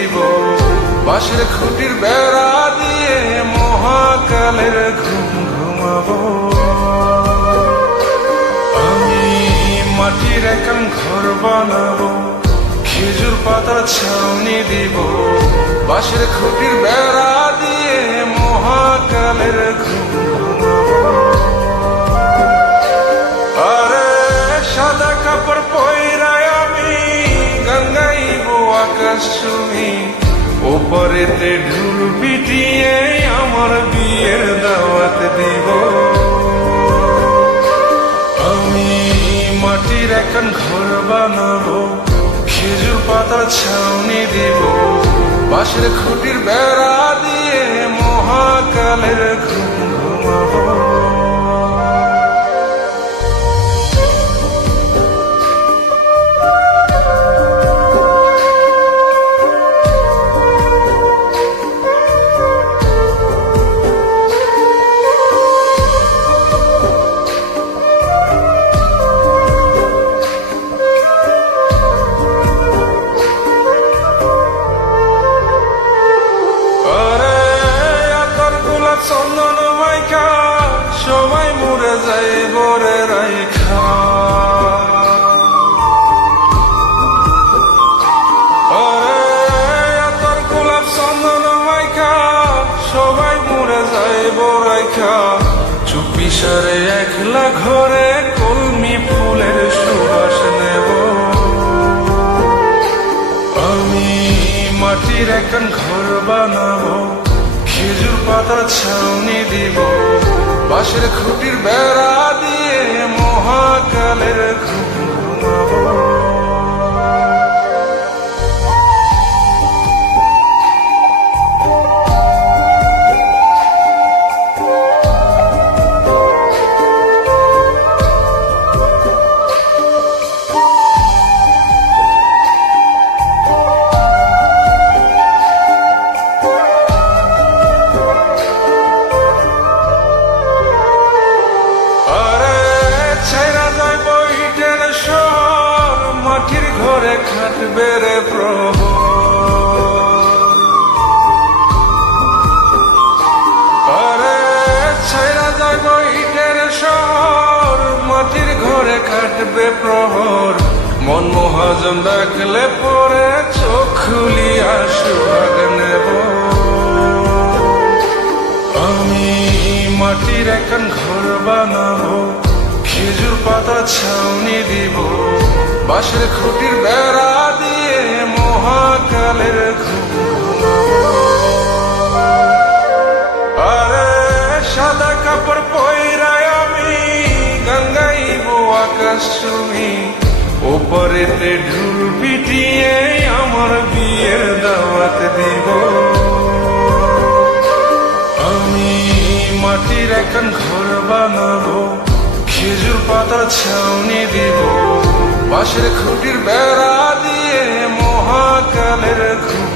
দিব, বাঁশের খুঁটির বেড়া দিয়ে মহাকালের ঘুম ঘুমাবো। আমি মাটির একান ঘর বানাবো, খেজুর পাতার ছাউনি দিব, বাঁশের খুঁটির বেড়া দিয়ে মহাকালের ঘুম ঘুমাবো। আরে সাদা কাপড় পয়রায় আমি গান গাইবো আকাশ ছুঁই, ওপরেতে ঢুল পিটিয়ে আমার বিয়ের দাওয়াত দিব। আমি মাটির একান ঘর বানাবো, খেজুর পাতার ছাউনি দিব, বাঁশের খুঁটির বেড়া দিয়ে মহাকালের ঘুম ঘুমাবো। চন্দন মাইকা সবাই মরে যায় বরে রাইখা, তোর গোলাপ চন্দন মাইকা সবাই মরে যায় বরাইখা, চুপি সারে একলা ঘরে কলমি ফুলের সুবাস নেব। আমি মাটির একান ঘর বানাবো, খেজুর পাতার ছাউনি দিব, বাঁশের খুঁটির বেড়া দিয়ে মহাকালের ঘুম ঘুমাবো। মাটির ঘরে খাটবে রে প্রহর, আরে ছাইরা যাইব ইটের শহর, মাটির ঘরে খাটবে প্রহর, মন মহাজন ডাকলে পরে চোখ খুলিয়া সুহাগ নেব। আমি মাটির একান ঘর বানাবো, খেজুর পাতার ছাউনি দিব, বাঁশের খুঁটির বেড়া দিয়ে মহাকালের ঘুম ঘুমাবো। আরে সাদা কাপড় পয়রায় আমি গান গাইবো আকাশ ছুঁই, ওপরেতে ঢুল পিটিয়ে আমার বিয়ের দাওয়াত দিব। আমি মাটির একান ঘর বানাবো, খেজুর পাতার ছাউনি দিব, বাঁশের খুঁটির বেড়া দিয়ে মহাকালের ঘুম